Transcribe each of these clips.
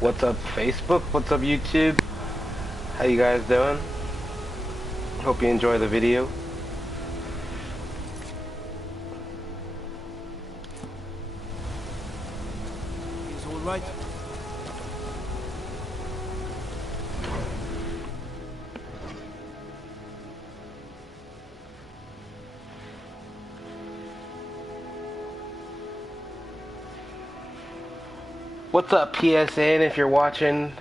What's up, Facebook? What's up, YouTube? How you guys doing? Hope you enjoy the video. He's all right. What's up, PSN, if you're watching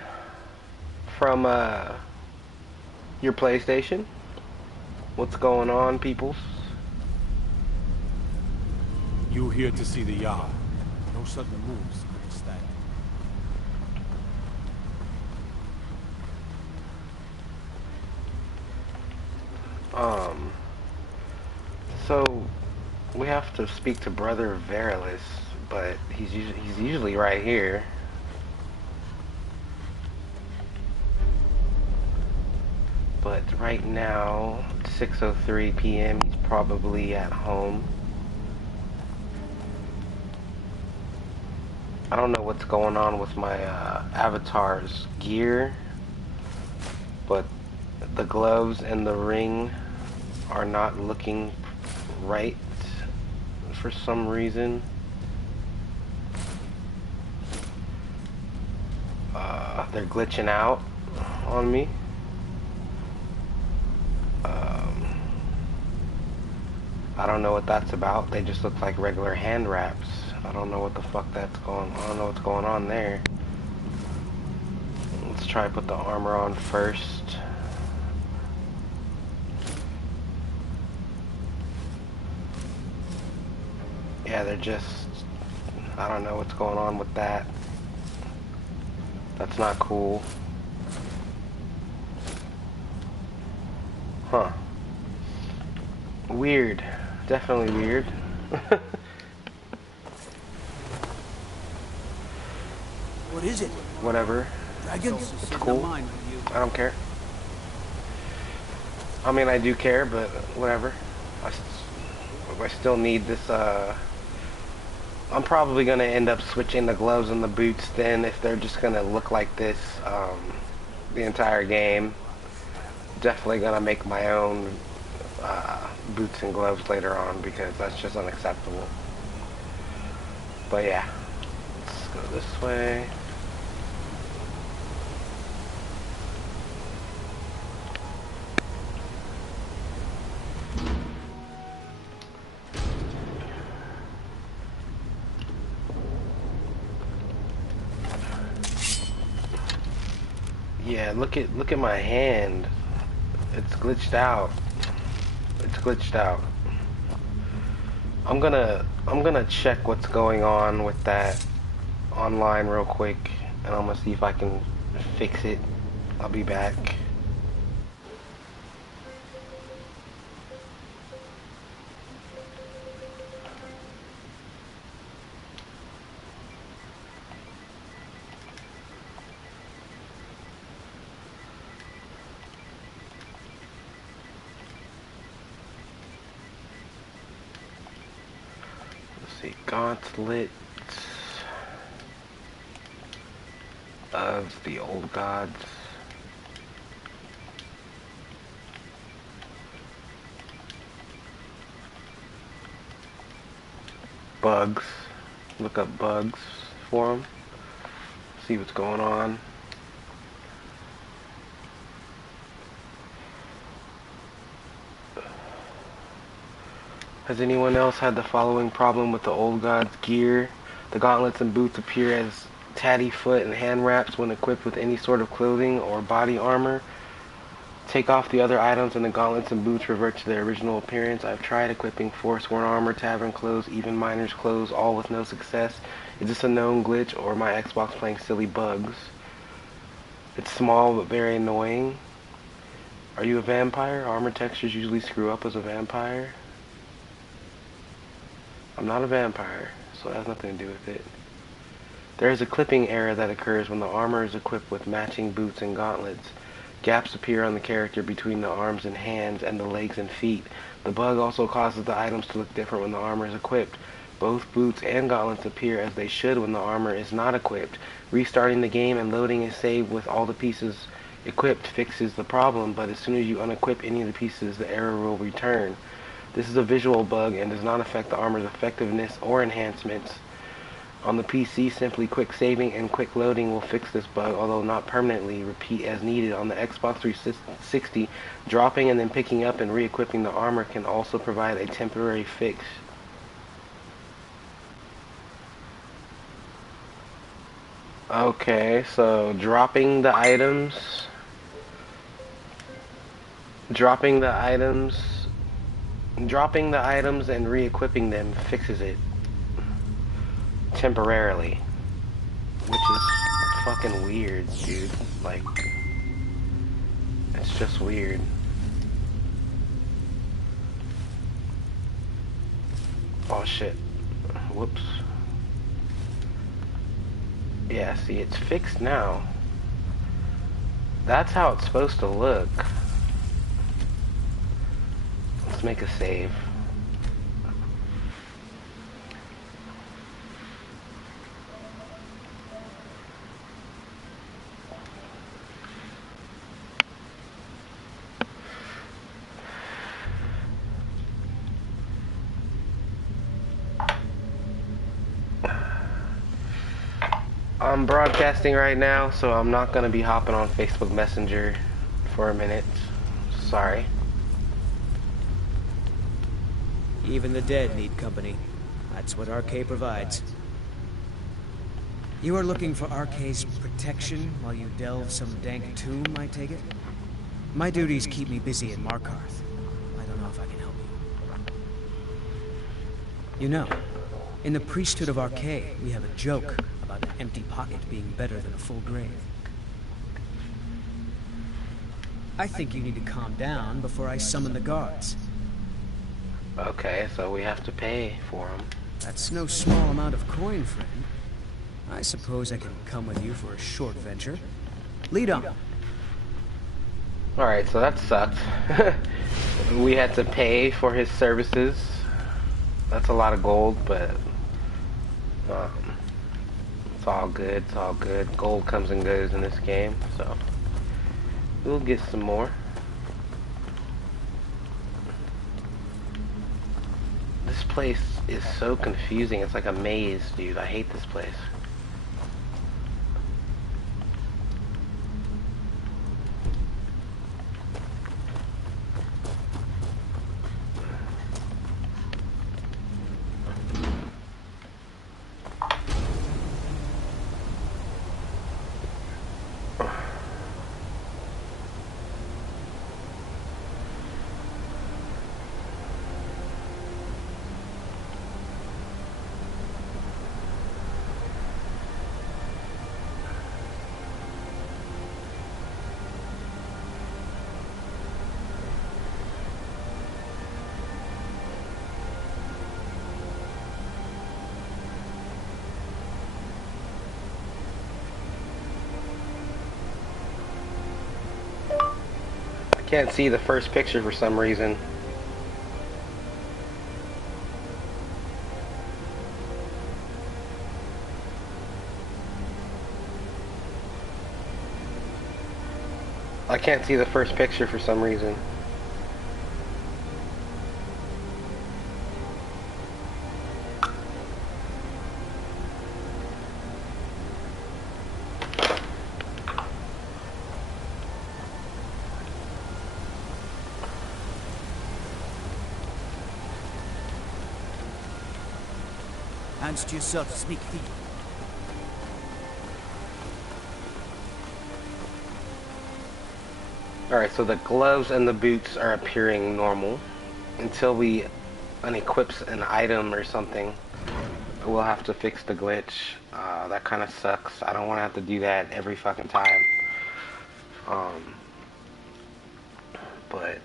from your PlayStation? What's going on, peoples? You here to see the yard. No sudden moves. Understand? So we have to speak to Brother Verilis, but he's usually right here. But right now, 6:03 p.m. He's probably at home. I don't know what's going on with my avatar's gear, but the gloves and the ring are not looking right for some reason. They're glitching out on me. I don't know what that's about. They just look like regular hand wraps. I don't know what the fuck that's going on. I don't know what's going on there. Let's try to put the armor on first. Yeah, they're just... I don't know what's going on with that. That's not cool. Huh. Weird. Definitely weird. What is it? Whatever. Dragons? It's cool. I don't care. I mean, I do care, but whatever. I still need this, I'm probably going to end up switching the gloves and the boots then if they're just going to look like this, the entire game. Definitely going to make my own, boots and gloves later on because that's just unacceptable. But yeah. Let's go this way. Yeah, look at my hand. It's glitched out. It's glitched out. I'm gonna check what's going on with that online real quick, and I'm gonna see if I can fix it. I'll be back. See, gauntlet of the old gods. Bugs. Look up bugs for them. See what's going on. Has anyone else had the following problem with the old god's gear? The gauntlets and boots appear as tatty foot and hand wraps when equipped with any sort of clothing or body armor. Take off the other items and the gauntlets and boots revert to their original appearance. I've tried equipping Forsworn armor, tavern clothes, even miner's clothes, all with no success. Is this a known glitch or my Xbox playing silly bugs? It's small but very annoying. Are you a vampire? Armor textures usually screw up as a vampire. I'm not a vampire, so it has nothing to do with it. There is a clipping error that occurs when the armor is equipped with matching boots and gauntlets. Gaps appear on the character between the arms and hands and the legs and feet. The bug also causes the items to look different when the armor is equipped. Both boots and gauntlets appear as they should when the armor is not equipped. Restarting the game and loading a save with all the pieces equipped fixes the problem, but as soon as you unequip any of the pieces, the error will return. This is a visual bug and does not affect the armor's effectiveness or enhancements. On the PC, simply quick saving and quick loading will fix this bug, although not permanently. Repeat as needed. On the Xbox 360, dropping and then picking up and re-equipping the armor can also provide a temporary fix. Okay, so dropping the items and re-equipping them fixes it temporarily, which is fucking weird, dude. Like, it's just weird. Oh shit. Whoops. Yeah, see, it's fixed now. That's how it's supposed to look. Let's make a save. I'm broadcasting right now, so I'm not going to be hopping on Facebook Messenger for a minute. Sorry. Even the dead need company. That's what RK provides. You are looking for RK's protection while you delve some dank tomb, I take it? My duties keep me busy in Markarth. I don't know if I can help you. You know, in the priesthood of RK, we have a joke about an empty pocket being better than a full grave. I think you need to calm down before I summon the guards. Okay, so we have to pay for them. That's no small amount of coin, friend. I suppose I can come with you for a short venture. Lead on. Alright, so that sucked. We had to pay for his services. That's a lot of gold, but it's all good, it's all good. Gold comes and goes in this game, so we'll get some more. This place is so confusing. It's like a maze, dude. I hate this place. Can't see the first picture for some reason. I can't see the first picture for some reason. Hands to yourself, sneak thief. Alright, so the gloves and the boots are appearing normal. Until we unequips an item or something, we'll have to fix the glitch. That kind of sucks. I don't want to have to do that every fucking time. But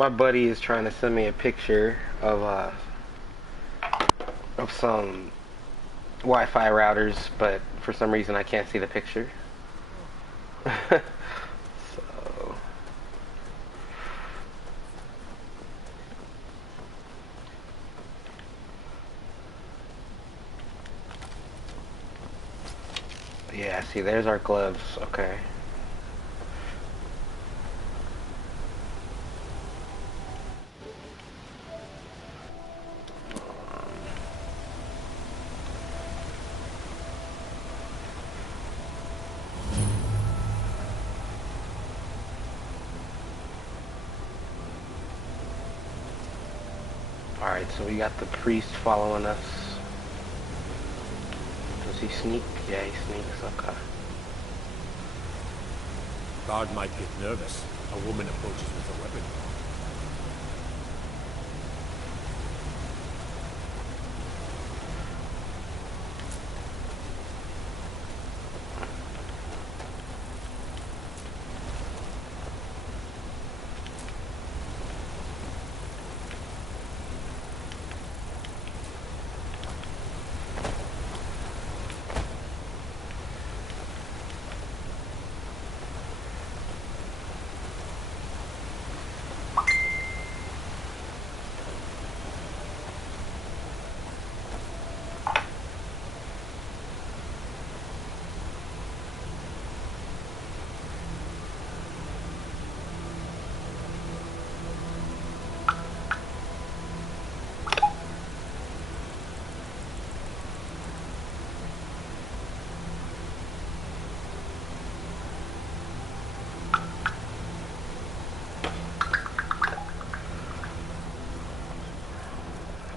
My buddy is trying to send me a picture of some Wi-Fi routers, but for some reason I can't see the picture. So yeah, see, there's our gloves. Okay. Alright, so we got the priest following us. Does he sneak? Yeah, he sneaks. Okay. Guard might get nervous. A woman approaches with a weapon.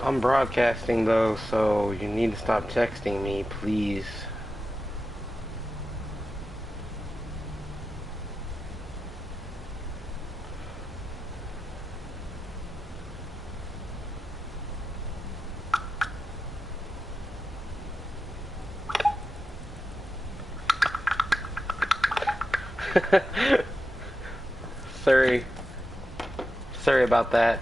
I'm broadcasting though, so you need to stop texting me, please. Sorry. Sorry about that.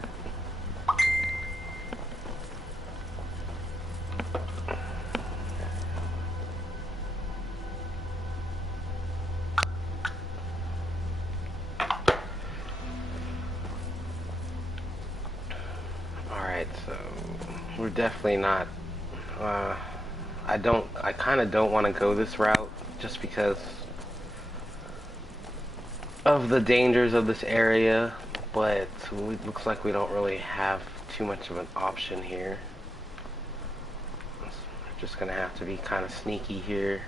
Alright, so we're definitely not I kinda don't want to go this route just because of the dangers of this area, but it looks like we don't really have too much of an option here. We're just gonna have to be kind of sneaky here.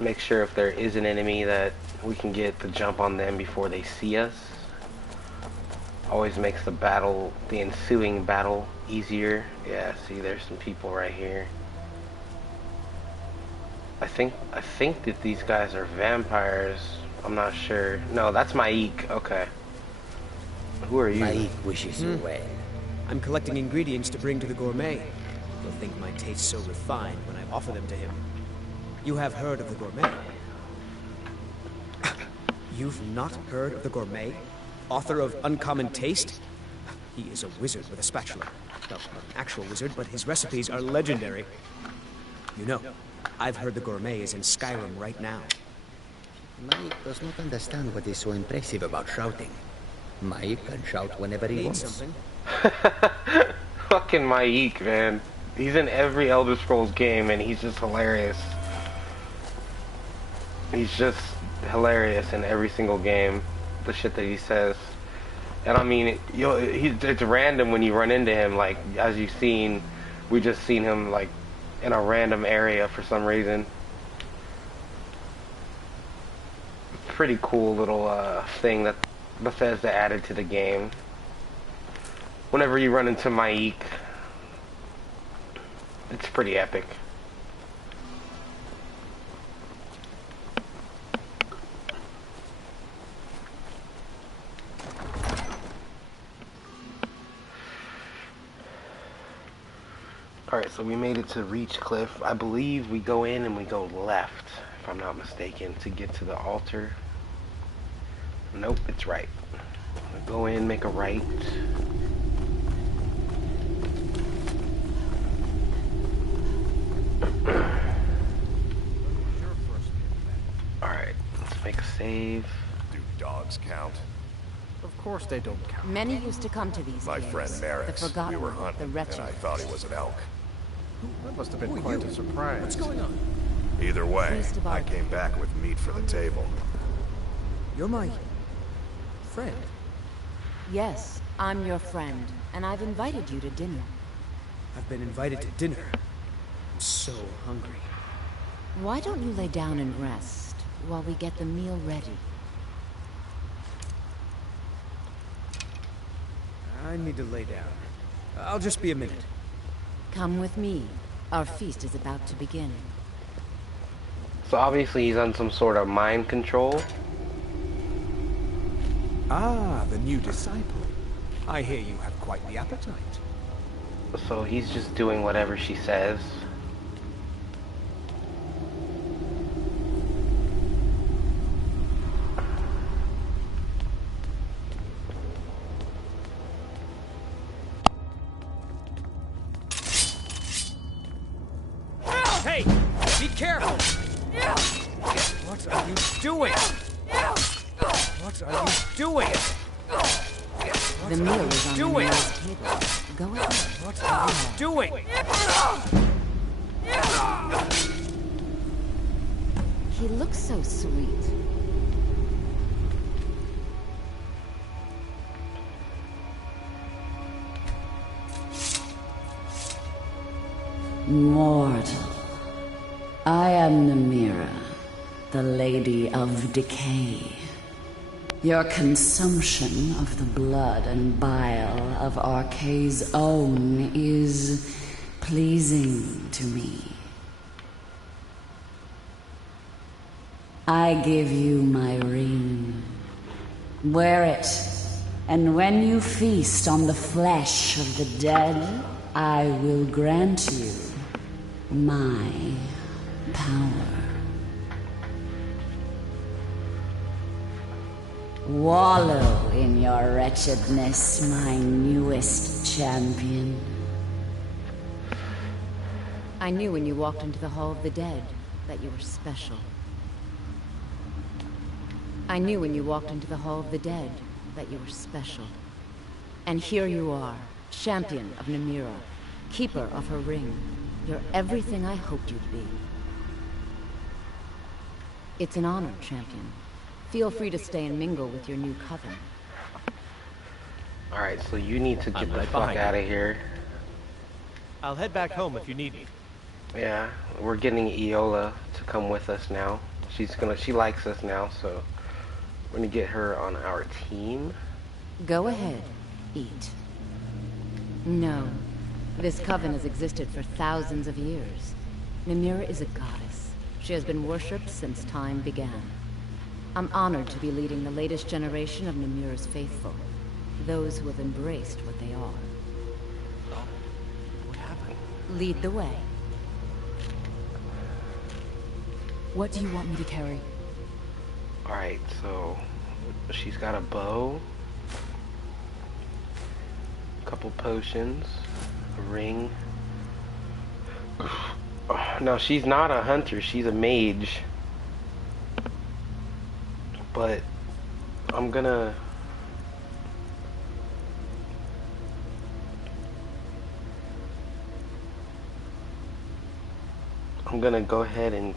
Make sure if there is an enemy that we can get the jump on them before they see us. Always makes the ensuing battle easier. Yeah, see, there's some people right here. I think that these guys are vampires. I'm not sure. No, that's Maik. Okay. Who are you? Maik wishes you well. I'm collecting ingredients to bring to the gourmet. He'll think my taste so refined when I offer them to him. You have heard of the gourmet? You've not heard of the gourmet? Author of Uncommon Taste? He is a wizard with a spatula. Well, not an actual wizard, but his recipes are legendary. You know, I've heard the gourmet is in Skyrim right now. Maik does not understand what is so impressive about shouting. Maik can shout whenever he Need wants. something? Fucking Maik, man. He's in every Elder Scrolls game and he's just hilarious. He's just hilarious in every single game. The shit that he says. And I mean, it's random when you run into him. Like, as you've seen, we just seen him like in a random area for some reason. Pretty cool little thing that Bethesda added to the game. Whenever you run into Maik, it's pretty epic. Alright, so we made it to Reach Cliff. I believe we go in and we go left, if I'm not mistaken, to get to the altar. Nope, it's right. Go in, make a right. Alright, let's make a save. Do dogs count? Of course they don't count. Many used to come to these My caves. friend Merrick's. The forgotten, We were the hunting, wretched. and I thought he was an elk. That must have been quite a surprise. What's going on? Either way, Priest of I Arthur. came back with meat for the table. You're my friend. Yes, I'm your friend, and I've invited you to dinner. I've been invited to dinner. I'm so hungry. Why don't you lay down and rest while we get the meal ready? I need to lay down. I'll just be a minute. Come with me. Our feast is about to begin. So obviously he's on some sort of mind control. Ah, the new disciple. I hear you have quite the appetite. So he's just doing whatever she says. Hey! Be careful! What are you doing? What are you doing? The meal is on the doing? meal's table. Go ahead. What are you doing? He looks so sweet. Mortal, I am Namira, the Lady of Decay. Your consumption of the blood and bile of Arkay's own is pleasing to me. I give you my ring. Wear it, and when you feast on the flesh of the dead, I will grant you my power. Wallow in your wretchedness, my newest champion. I knew when you walked into the Hall of the Dead that you were special. I knew when you walked into the Hall of the Dead that you were special. And here you are, champion of Namira, keeper of her ring. You're everything I hoped you'd be. It's an honor, champion. Feel free to stay and mingle with your new coven. Alright, so you need to get I'm the right fuck behind out of here. I'll head back home if you need me. Yeah, we're getting Iola to come with us now. She likes us now, so we're gonna get her on our team. Go ahead, eat. No, this coven has existed for thousands of years. Namira is a goddess. She has been worshipped since time began. I'm honored to be leading the latest generation of Namira's faithful, those who have embraced what they are. What happened? Lead the way. What do you want me to carry? Alright, so she's got a bow, a couple potions, a ring. No, she's not a hunter, she's a mage. But I'm gonna go ahead and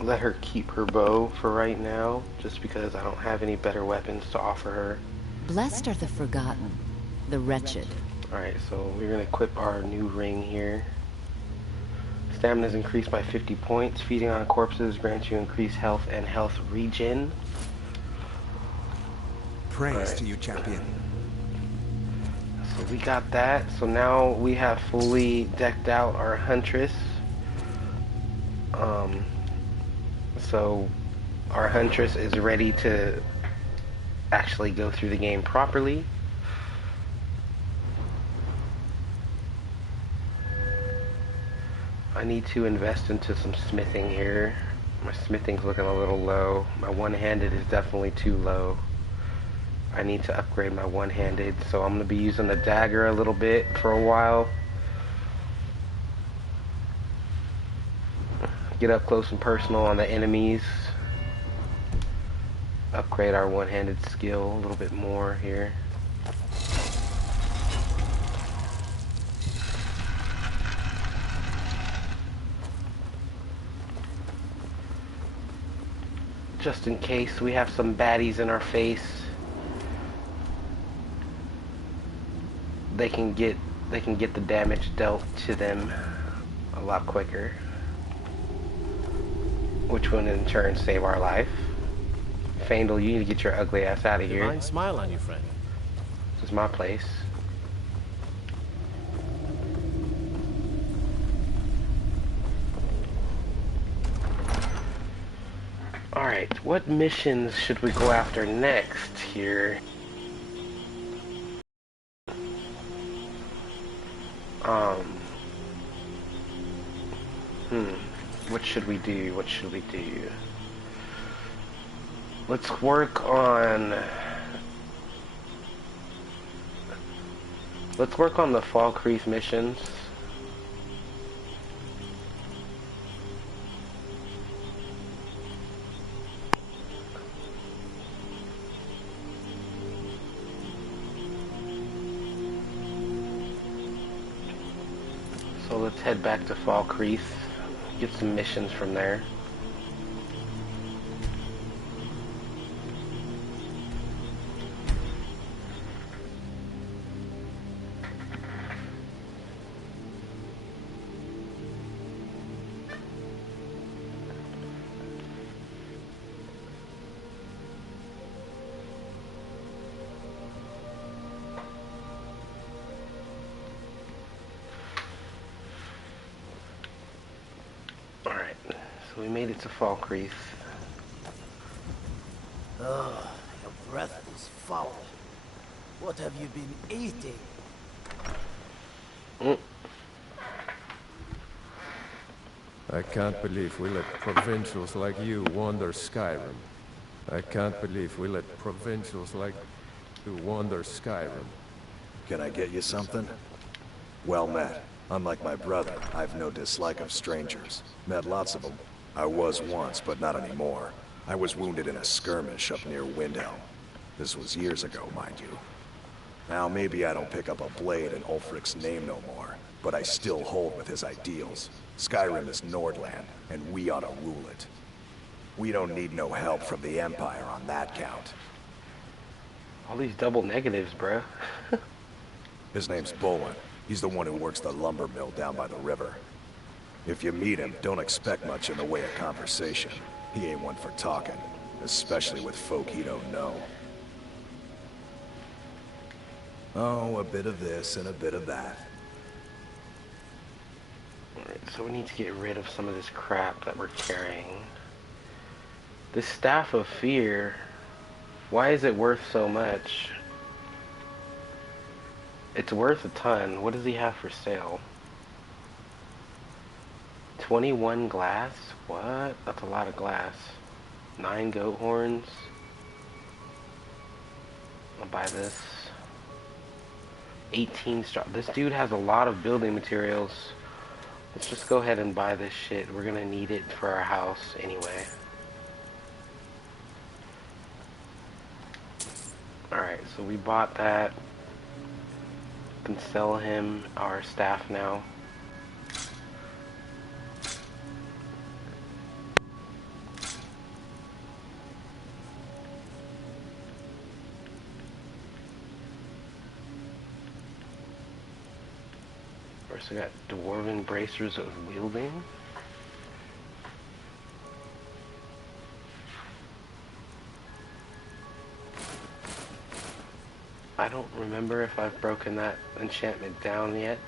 let her keep her bow for right now, just because I don't have any better weapons to offer her. Blessed are the forgotten, the wretched. Alright, so we're gonna equip our new ring here. Stamina is increased by 50 points. Feeding on corpses grants you increased health and health regen. Praise to you, champion. So we got that. So now we have fully decked out our huntress. So our huntress is ready to actually go through the game properly. I need to invest into some smithing here. My smithing's looking a little low. My one-handed is definitely too low. I need to upgrade my one-handed, so I'm going to be using the dagger a little bit for a while. Get up close and personal on the enemies. Upgrade our one-handed skill a little bit more here. Just in case we have some baddies in our face, they can get the damage dealt to them a lot quicker, which will in turn save our life. Faendal, you need to get your ugly ass out of here. Divine smile on you, friend. This is my place. Alright, what missions should we go after next here? What should we do? What should we do? Let's work on the Fall Creek missions. So let's head back to Fall Creek, get some missions from there. Alright, so we made it to Fall Creek. Ugh, your breath is foul. What have you been eating? I can't believe we let provincials like you wander Skyrim. I can't believe we let provincials like you wander Skyrim. Can I get you something? Well met. Unlike my brother, I've no dislike of strangers. Met lots of them. I was once, but not anymore. I was wounded in a skirmish up near Windhelm. This was years ago, mind you. Now maybe I don't pick up a blade in Ulfric's name no more, but I still hold with his ideals. Skyrim is Nordland, and we ought to rule it. We don't need no help from the Empire on that count. All these double negatives, bruh. His name's Bolin. He's the one who works the lumber mill down by the river. If you meet him, don't expect much in the way of conversation. He ain't one for talking, especially with folk he don't know. Oh, a bit of this and a bit of that. Alright, so we need to get rid of some of this crap that we're carrying. This Staff of Fear, why is it worth so much? It's worth a ton. What does he have for sale? 21 glass? What? That's a lot of glass. 9 goat horns. I'll buy this. 18 straw. This dude has a lot of building materials. Let's just go ahead and buy this shit. We're gonna need it for our house anyway. Alright, so we bought that. Can sell him our staff now. First, we got dwarven bracers of wielding. I don't remember if I've broken that enchantment down yet.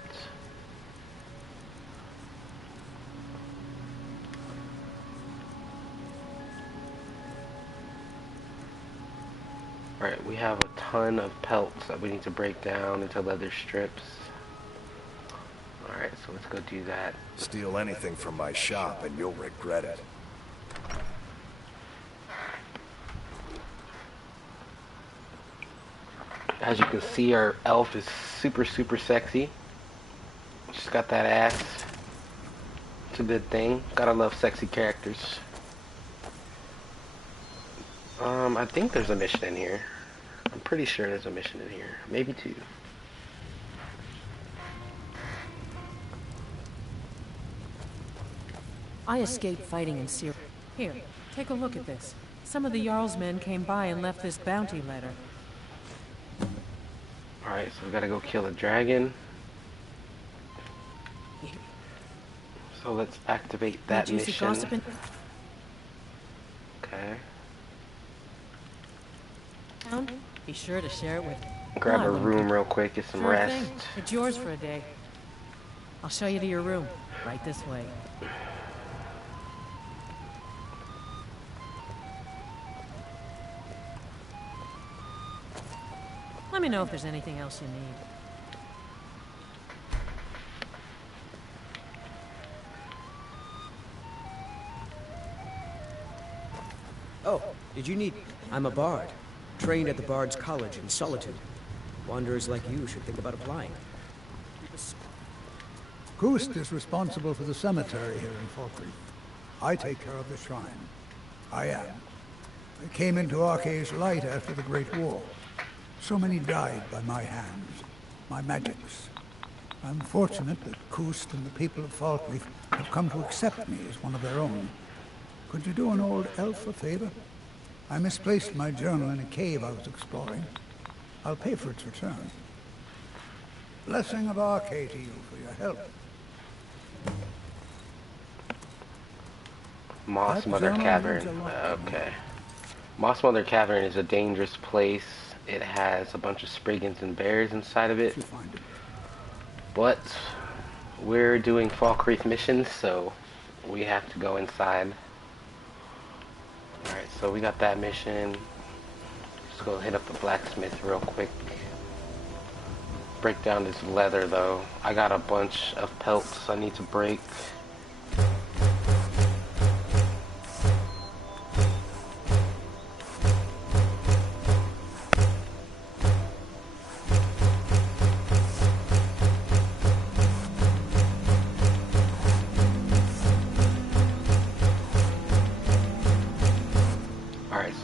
Alright, we have a ton of pelts that we need to break down into leather strips. Alright, so let's go do that. Steal anything from my shop and you'll regret it. As you can see, our elf is super, super sexy. She's got that ass. It's a good thing. Gotta love sexy characters. I think there's a mission in here. I'm pretty sure there's a mission in here. Maybe two. I escaped fighting in Syria. Here, take a look at this. Some of the Jarl's men came by and left this bounty letter. Alright, so we gotta go kill a dragon. So let's activate that mission. Okay. Be sure to share it with. Grab a room real quick, get some rest. Thing. It's yours for a day. I'll show you to your room. Right this way. Let me know if there's anything else you need. Oh, did you need... I'm a bard. Trained at the Bard's College in Solitude. Wanderers like you should think about applying. Kust is responsible for the cemetery here in Falkreath. I take care of the shrine. I am. I came into Arkay's light after the Great War. So many died by my hands, my magics. I'm fortunate that Kust and the people of Falkreath have come to accept me as one of their own. Could you do an old elf a favor? I misplaced my journal in a cave I was exploring. I'll pay for its return. Blessing of Arkay to you for your help. Moss Mother Cavern. Okay. Moss Mother Cavern is a dangerous place. It has a bunch of Spriggans and bears inside of it. But we're doing Falkreath missions, so we have to go inside. Alright, so we got that mission. Let's go hit up the blacksmith real quick. Break down this leather though. I got a bunch of pelts I need to break.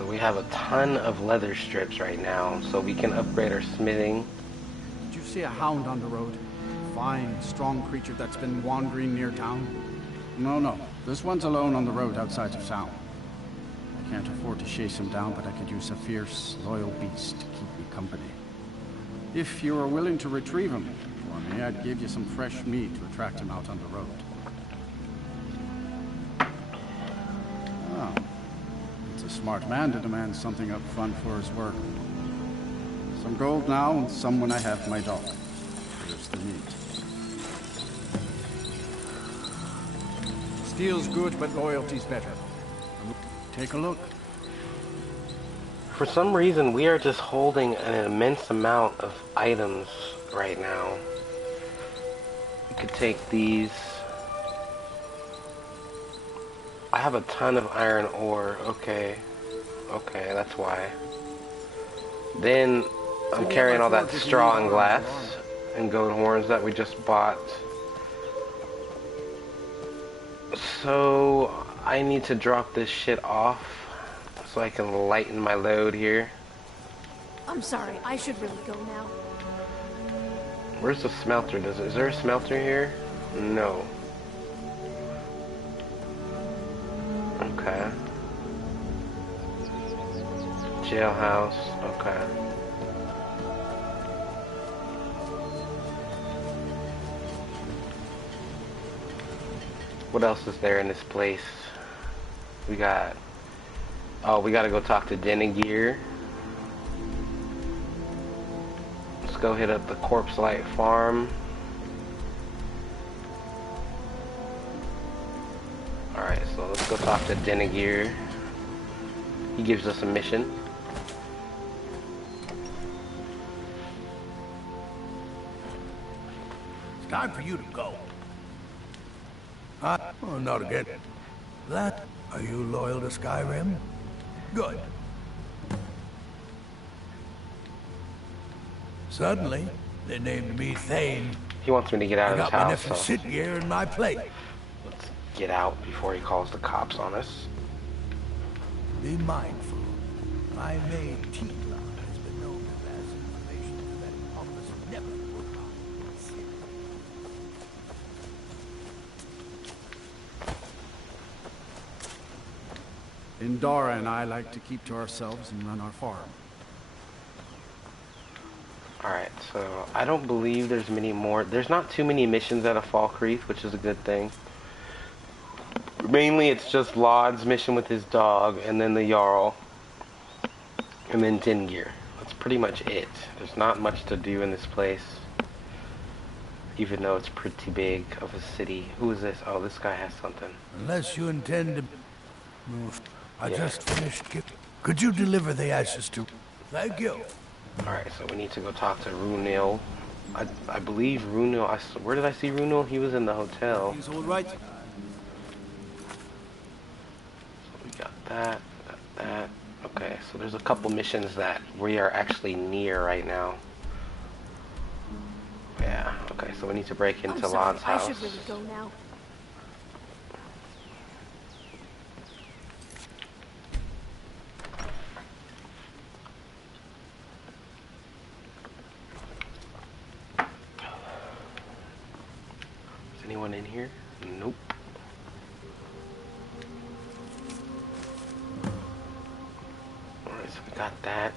We have a ton of leather strips right now, so we can upgrade our smithing. Did you see a hound on the road? Fine, strong creature that's been wandering near town? No. This one's alone on the road outside of town. I can't afford to chase him down, but I could use a fierce, loyal beast to keep me company. If you are willing to retrieve him for me, I'd give you some fresh meat to attract him out on the road. Oh. A smart man to demand something up front for his work. Some gold now, and some when I have my dog. Here's the meat. Steel's good, but loyalty's better. Take a look. For some reason, we are just holding an immense amount of items right now. We could take these. I have a ton of iron ore. Okay, that's why. Then I'm carrying all that straw and glass and goat horns that we just bought. So I need to drop this shit off so I can lighten my load here. I'm sorry, I should really go now. Where's the smelter? Is there a smelter here? No. Okay. Jailhouse. Okay. What else is there in this place? We got... Oh, we gotta go talk to Dennegear. Let's go hit up the Corpse Light Farm. Alright, so let's go talk to Dennegear. He gives us a mission. It's time for you to go. Oh, not again. That? Are you loyal to Skyrim? Good. Suddenly, they named me Thane. He wants me to get out I of his got my house, nephew so sitting here in my place. let's get out before he calls the cops on us. Be mindful. My maid, Tila, has been known to pass information to that office never work on. Indara and I like to keep to ourselves and run our farm. Alright, so I don't believe there's many more. There's not too many missions out of Falkreath, which is a good thing. Mainly it's just Laud's mission with his dog, and then the Jarl, and then Dingir. That's pretty much it. There's not much to do in this place, even though it's pretty big of a city. Who is this? Oh, this guy has something. Unless you intend to move. I just finished. Could you deliver the ashes to? Thank you. Alright, so we need to go talk to Runil. I believe Runil. Where did I see Runil? He was in the hotel. He's all right. So we got that. Got that. Okay, so there's a couple missions that we are actually near right now. Yeah. Okay, so we need to break into Laud's house. I should really go now. Anyone in here? Nope. Alright, so we got that.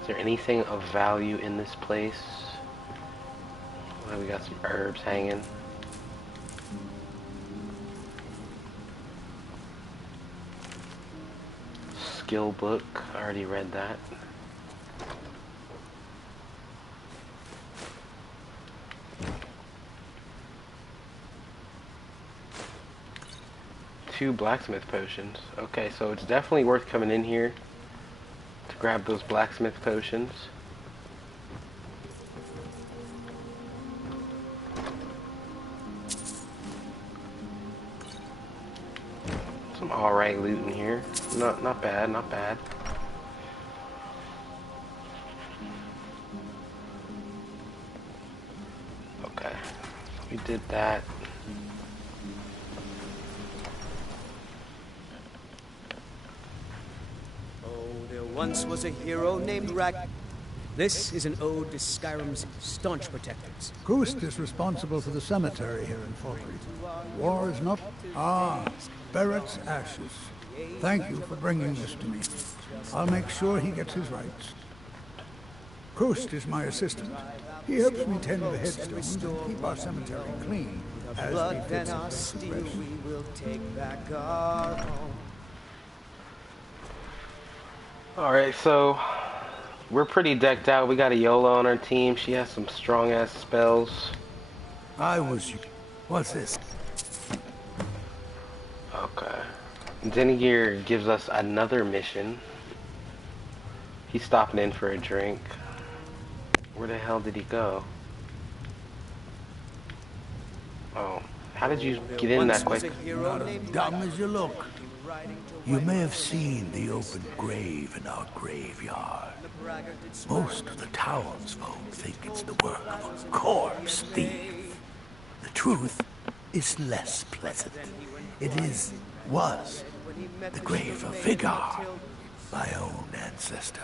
Is there anything of value in this place? Well, we got some herbs hanging. Skill book. I already read that. Two blacksmith potions. Okay, so it's definitely worth coming in here to grab those blacksmith potions. Some alright loot in here. Not bad, not bad. Okay, so we did that. Once was a hero named Rag. This is an ode to Skyrim's staunch protectors. Kust is responsible for the cemetery here in Falkreath. War is not... Ah, Barrett's ashes. Thank you for bringing this to me. I'll make sure he gets his rights. Kust is my assistant. He helps me tend the headstones and keep our cemetery clean, as befits our profession. We will take back our home. Alright, so we're pretty decked out. We got a Yola on our team. She has some strong ass spells. What's this? Okay. Denigir gives us another mission. He's stopping in for a drink. Where the hell did he go? Oh. How did you get in that quick? Not as dumb as you look. You may have seen the open grave in our graveyard. Most of the townsfolk think it's the work of a corpse thief. The truth is less pleasant. It was the grave of Vigar, my own ancestor,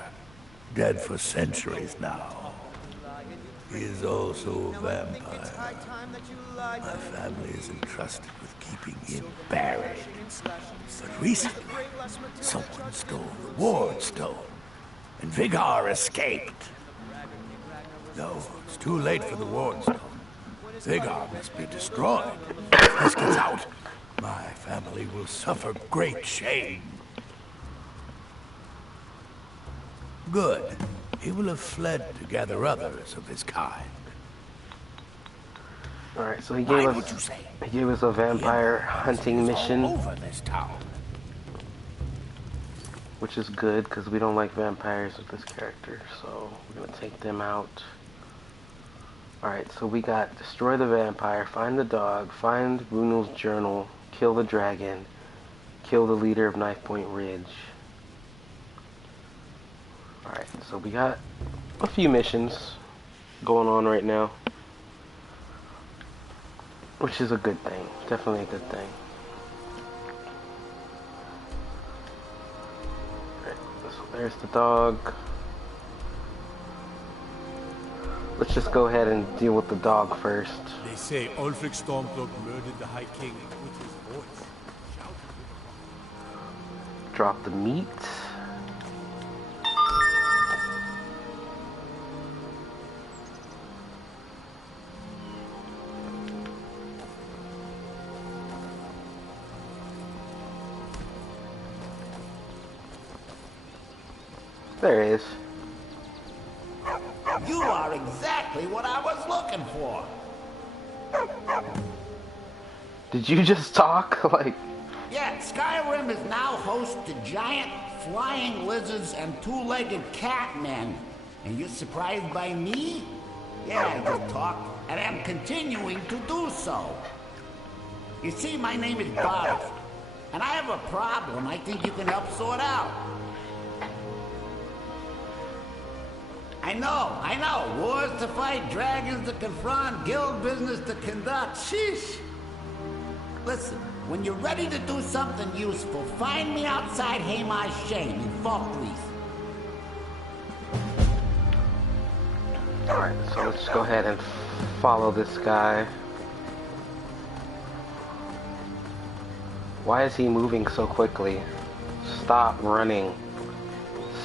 dead for centuries now. He is also a vampire. My family is entrusted with keeping him buried. But recently, someone stole the ward stone, and Vigar escaped. No, it's too late for the ward stone. Vigar must be destroyed. If this gets out, my family will suffer great shame. Good. He will have fled to gather others of his kind. Alright, so he gave us a vampire hunting mission. Over this town. Which is good, because we don't like vampires with this character, so we're going to take them out. Alright, so we got destroy the vampire, find the dog, find Runel's journal, kill the dragon, kill the leader of Knife Point Ridge. Alright, so we got a few missions going on right now, which is a good thing. Definitely a good thing. Alright, so there's the dog. Let's just go ahead and deal with the dog first. They say Ulfric Stormcloak murdered the High King with his voice. Drop the meat. There it is. You are exactly what I was looking for. Did you just talk? Like... Yeah, Skyrim is now host to giant flying lizards and two-legged catmen. And you're surprised by me? Yeah, I just talked, and I'm continuing to do so. You see, my name is Barth, and I have a problem I think you can help sort out. I know. Wars to fight, dragons to confront, guild business to conduct. Sheesh. Listen, when you're ready to do something useful, find me outside Haymar's Shane in Falkreath. Alright, so let's go ahead and follow this guy. Why is he moving so quickly? Stop running.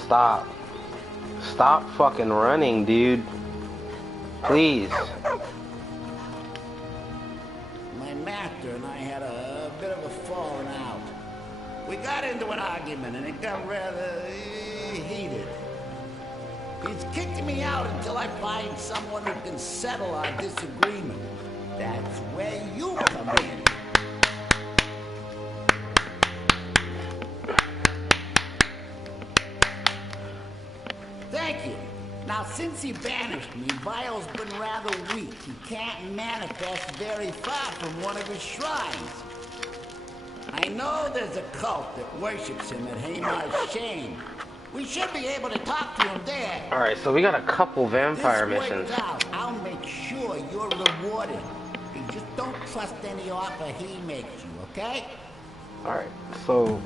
Stop. Stop fucking running, dude. Please. My master and I had a bit of a falling out. We got into an argument and it got rather heated. He's kicked me out until I find someone who can settle our disagreement. That's where you come in. Thank you. Now, since he banished me, Vile's been rather weak. He can't manifest very far from one of his shrines. I know there's a cult that worships him at Haymar's Shane. We should be able to talk to him there. Alright, so we got a couple vampire This missions. works out, I'll make sure you're rewarded. You just don't trust any offer he makes you, okay? Alright, so...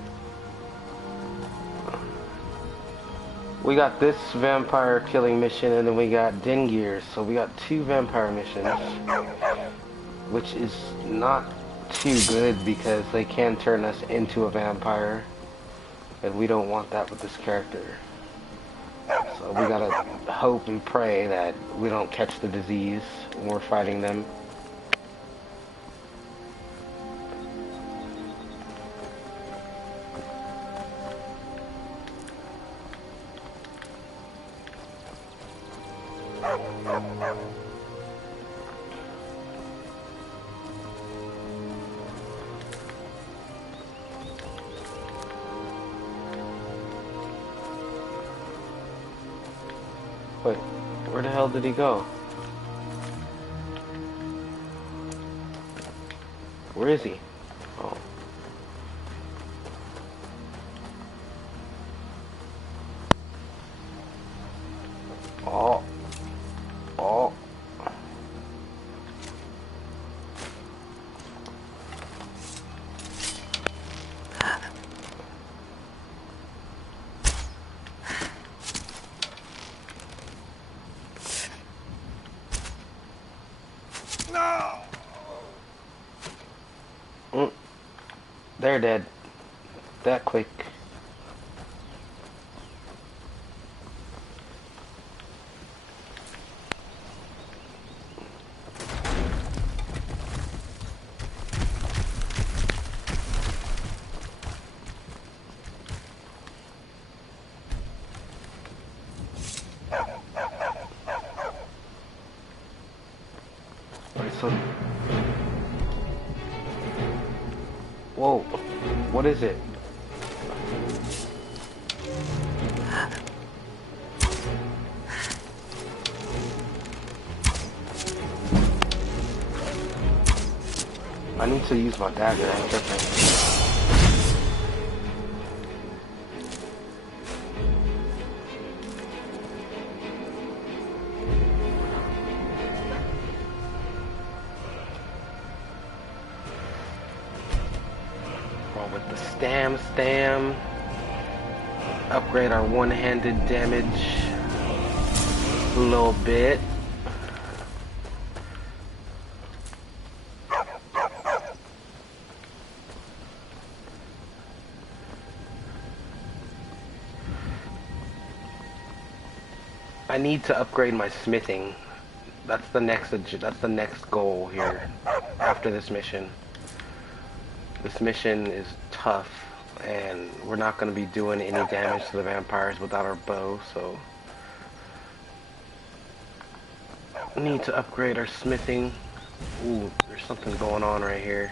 we got this vampire killing mission, and then we got Dingir. So we got 2 vampire missions, which is not too good because they can turn us into a vampire, and we don't want that with this character. So we gotta hope and pray that we don't catch the disease when we're fighting them. Wait, where the hell did he go? Where is he? Oh. Oh. Oh. They're dead. That quick. So, whoa, what is it? I need to use my dagger, I'm tripping. Stam. Upgrade our one-handed damage a little bit. I need to upgrade my smithing. That's the next goal here after this mission. This mission is tough, and we're not going to be doing any damage to the vampires without our bow, so we need to upgrade our smithing. Ooh, there's something going on right here.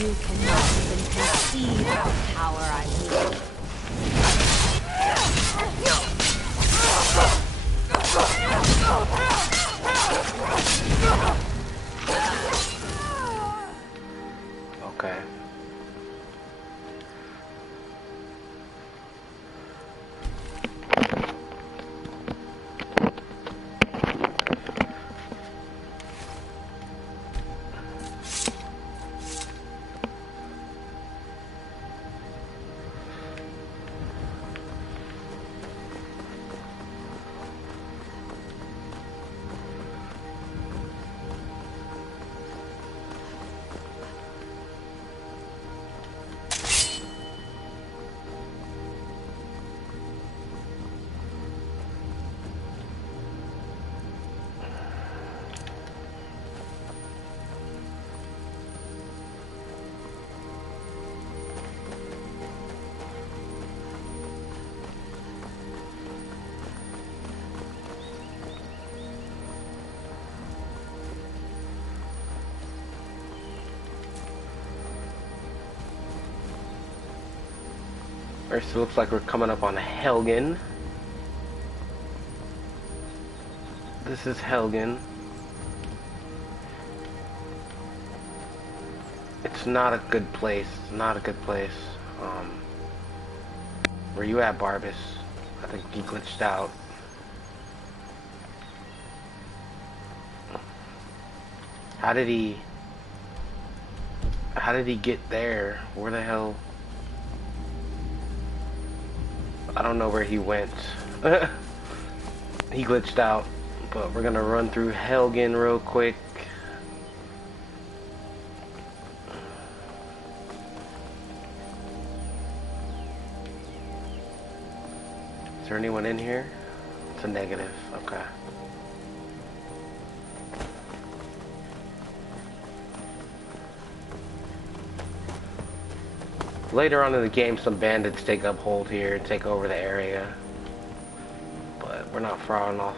You cannot even conceive how power I wield. Okay. Alright, so it looks like we're coming up on Helgen. This is Helgen. It's not a good place. It's not a good place. Where you at, Barbas? I think he glitched out. How did he get there? Where the hell? I don't know where he went. He glitched out, but we're gonna run through Helgen real quick. Is there anyone in here? It's a negative. Okay. Later on in the game, some bandits take up hold here and take over the area. But we're not far enough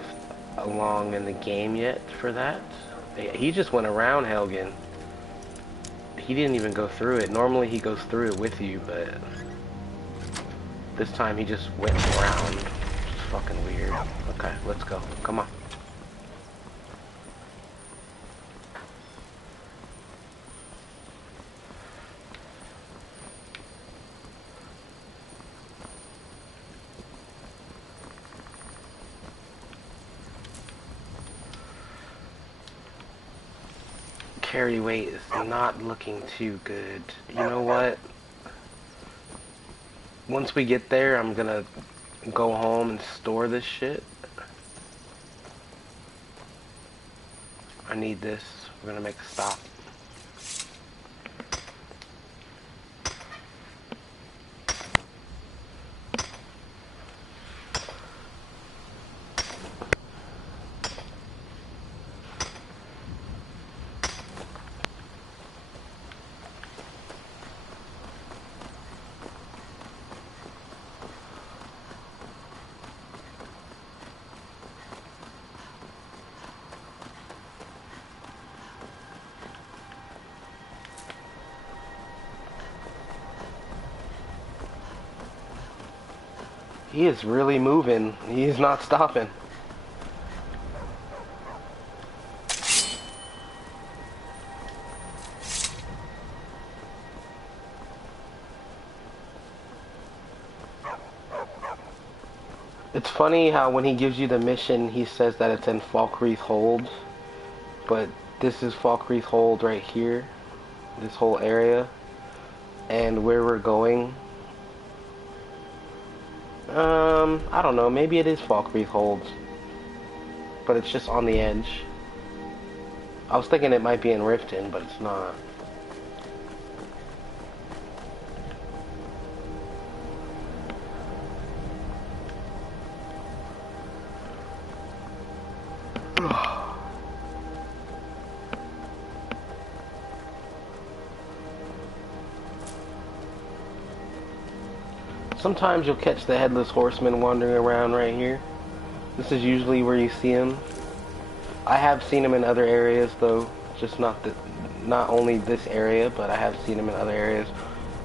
along in the game yet for that. He just went around Helgen. He didn't even go through it. Normally he goes through it with you, but this time he just went around. It's fucking weird. Okay, let's go. Come on. Carry weight is not looking too good. You know what? Once we get there, I'm gonna go home and store this shit. I need this. We're gonna make a stop. He is really moving. He is not stopping. It's funny how when he gives you the mission, he says that it's in Falkreath Hold, but this is Falkreath Hold right here. this whole area and where we're going. I don't know, maybe it is Falkreath Holds, but it's just on the edge. I was thinking it might be in Riften, but it's not. Sometimes you'll catch the Headless Horseman wandering around right here. This is usually where you see him. I have seen him in other areas though, just not only this area, but I have seen him in other areas.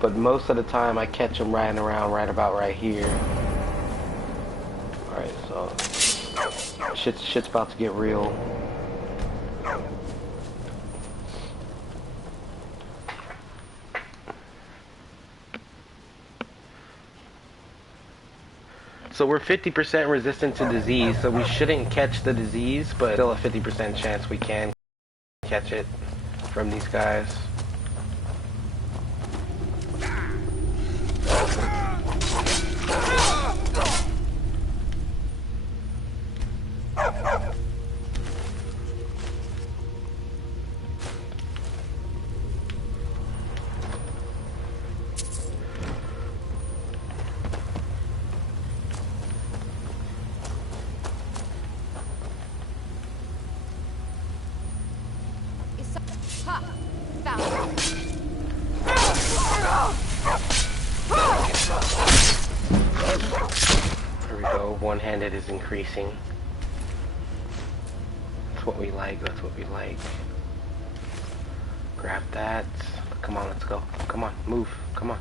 But most of the time I catch him riding around right about right here. Alright, so shit's about to get real. So we're 50% resistant to disease, so we shouldn't catch the disease, but still a 50% chance we can catch it from these guys. One-handed is increasing. That's what we like, that's what we like. Grab that. Come on, let's go. Come on, move. Come on.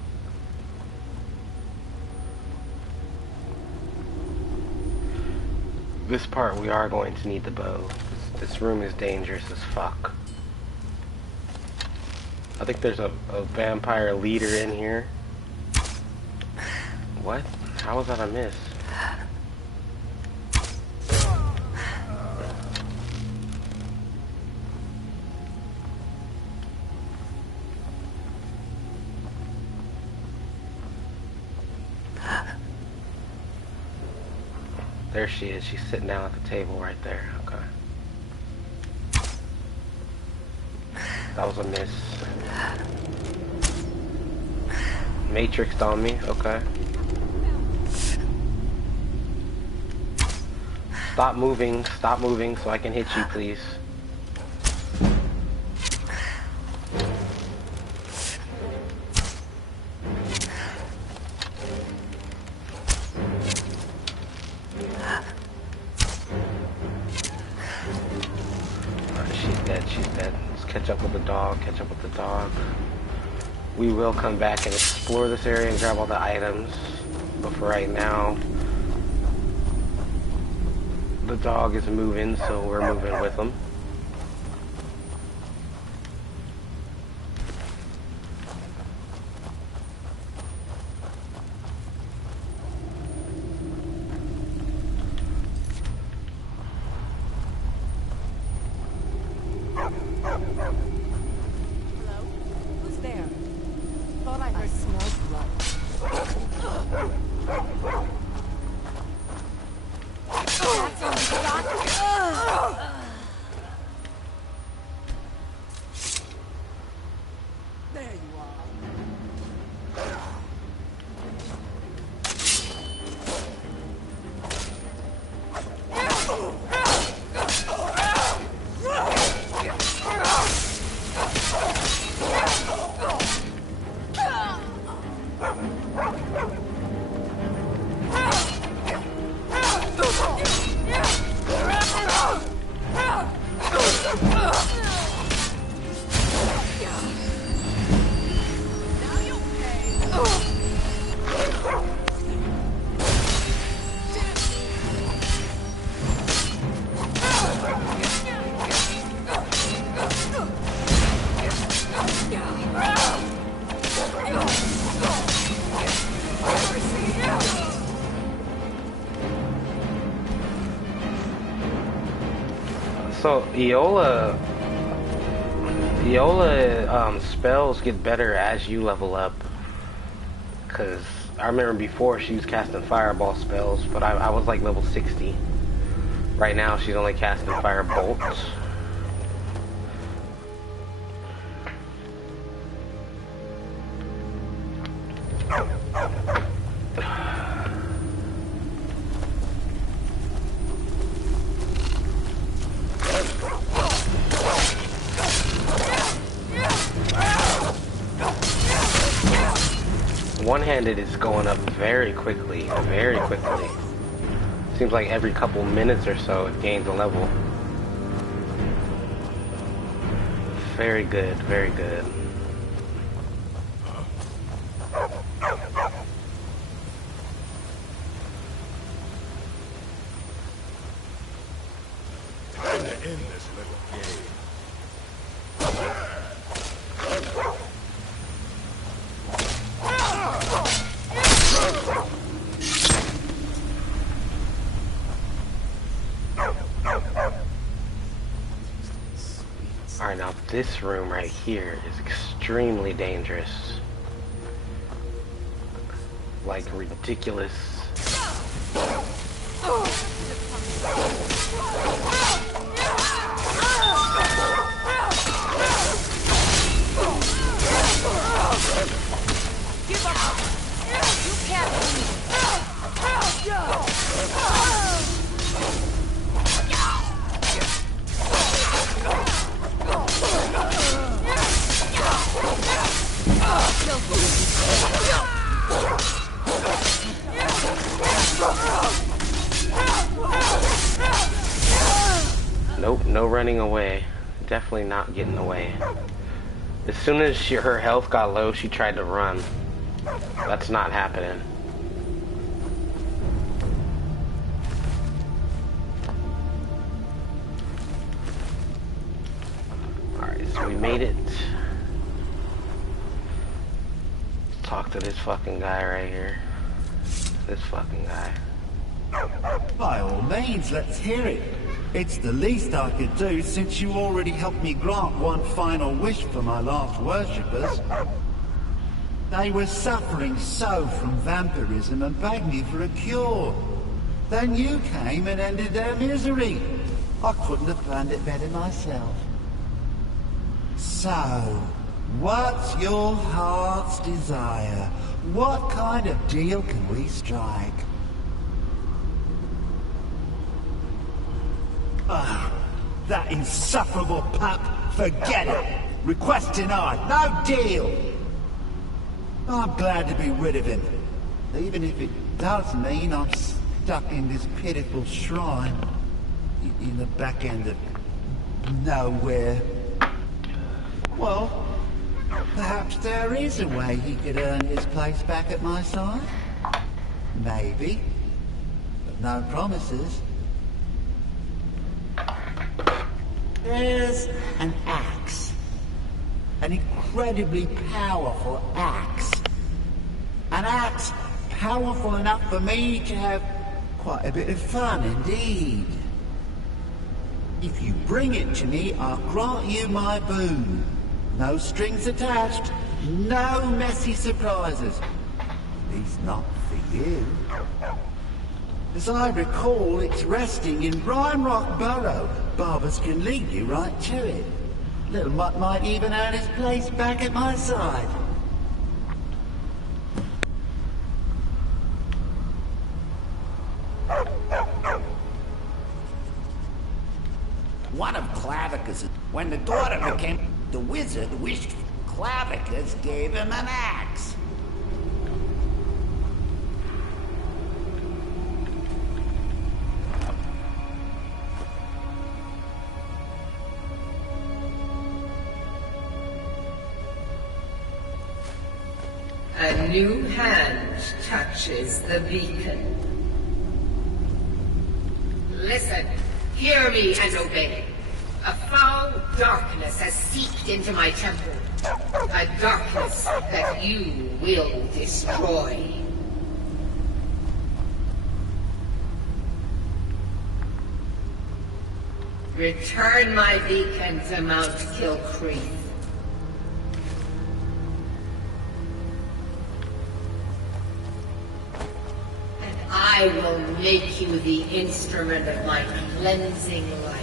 This part we are going to need the bow. This room is dangerous as fuck. I think there's a vampire leader in here. What? How was that a miss? There she is. She's sitting down at the table right there. Okay. That was a miss. Matrixed on me. Okay. Stop moving so I can hit you, please. She's dead. Let's catch up with the dog. We will come back and explore this area and grab all the items. But for right now, the dog is moving, so we're moving with him. So Iola Yola spells get better as you level up. Cause I remember before she was casting fireball spells, but I was like level 60. Right now she's only casting fire bolts. One-handed is going up very quickly, very quickly. Seems like every couple minutes or so it gains a level. Very good, very good. Time to end this little game. Alright, now this room right here is extremely dangerous. Like ridiculous. Give up! You can't leave! Nope, no running away. Definitely not getting away. As soon as her health got low, she tried to run. That's not happening. Alright, so we made it. Let's talk to this fucking guy right here. This fucking guy. By all means, let's hear it. It's the least I could do since you already helped me grant one final wish for my last worshippers. They were suffering so from vampirism and begged me for a cure. Then you came and ended their misery. I couldn't have planned it better myself. So, what's your heart's desire? What kind of deal can we strike? Ah, that insufferable pup. Forget it. Request denied. No deal. I'm glad to be rid of him. Even if it does mean I'm stuck in this pitiful shrine. In the back end of nowhere. Well, perhaps there is a way he could earn his place back at my side. Maybe. But no promises. There's an axe. An incredibly powerful axe. An axe powerful enough for me to have quite a bit of fun indeed. If you bring it to me, I'll grant you my boon. No strings attached, no messy surprises. At least not for you. As I recall, it's resting in Brine Rock Burrow. Barbers can lead you right to it. Little Mutt might even earn his place back at my side. One of Clavicus, when the daughter became the wizard, wished Clavicus gave him an axe. A new hand touches the beacon. Listen, hear me and obey. A foul darkness has seeped into my temple. A darkness that you will destroy. Return my beacon to Mount Kilcreath, I will make you the instrument of my cleansing light.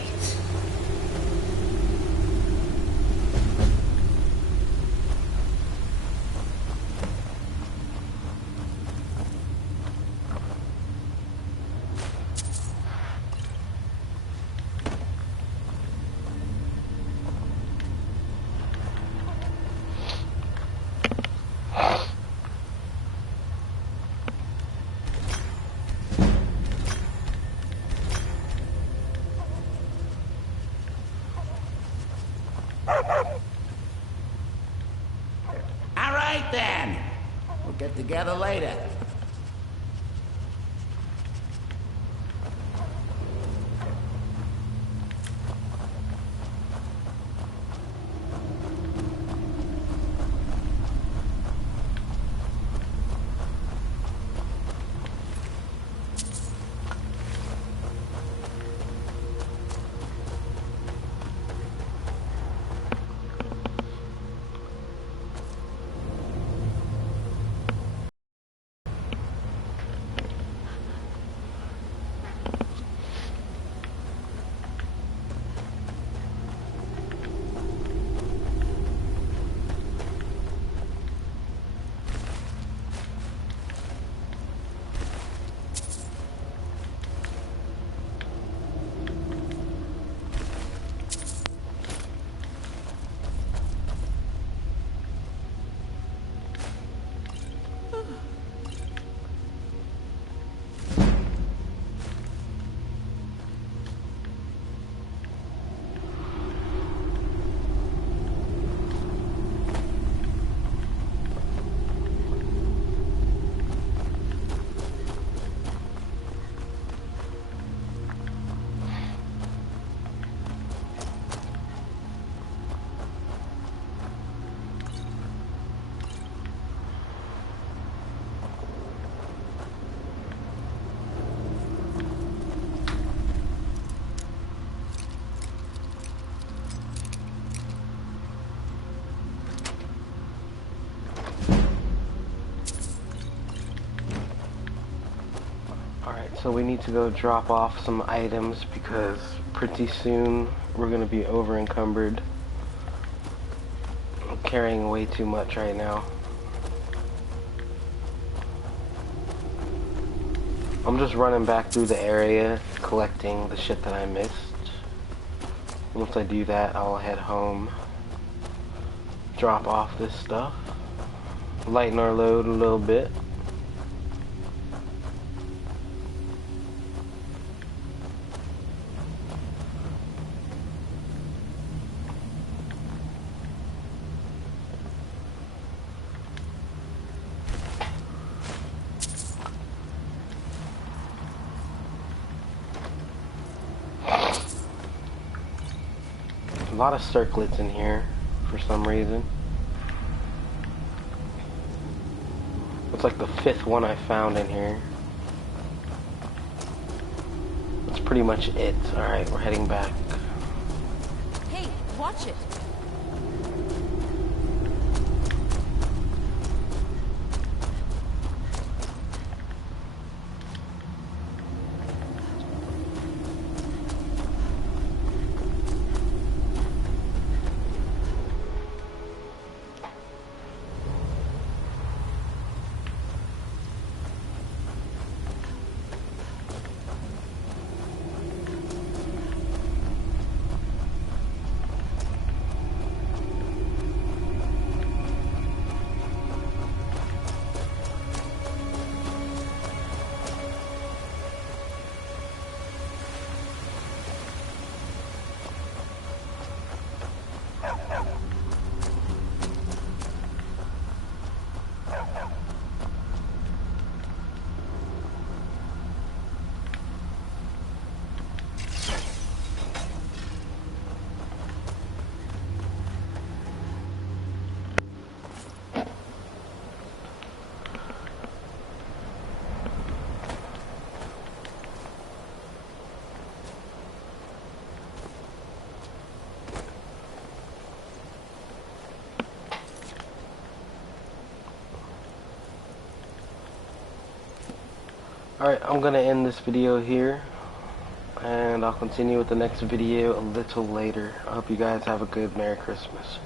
All right, then. We'll get together later. So we need to go drop off some items because pretty soon we're going to be over encumbered. I'm carrying way too much right now. I'm just running back through the area collecting the shit that I missed. Once I do that, I'll head home, drop off this stuff, lighten our load a little bit. A lot of circlets in here for some reason. It's like the 5th one I found in here. That's pretty much it. Alright, we're heading back. Hey, watch it. Alright, I'm gonna end this video here, and I'll continue with the next video a little later. I hope you guys have a good Merry Christmas.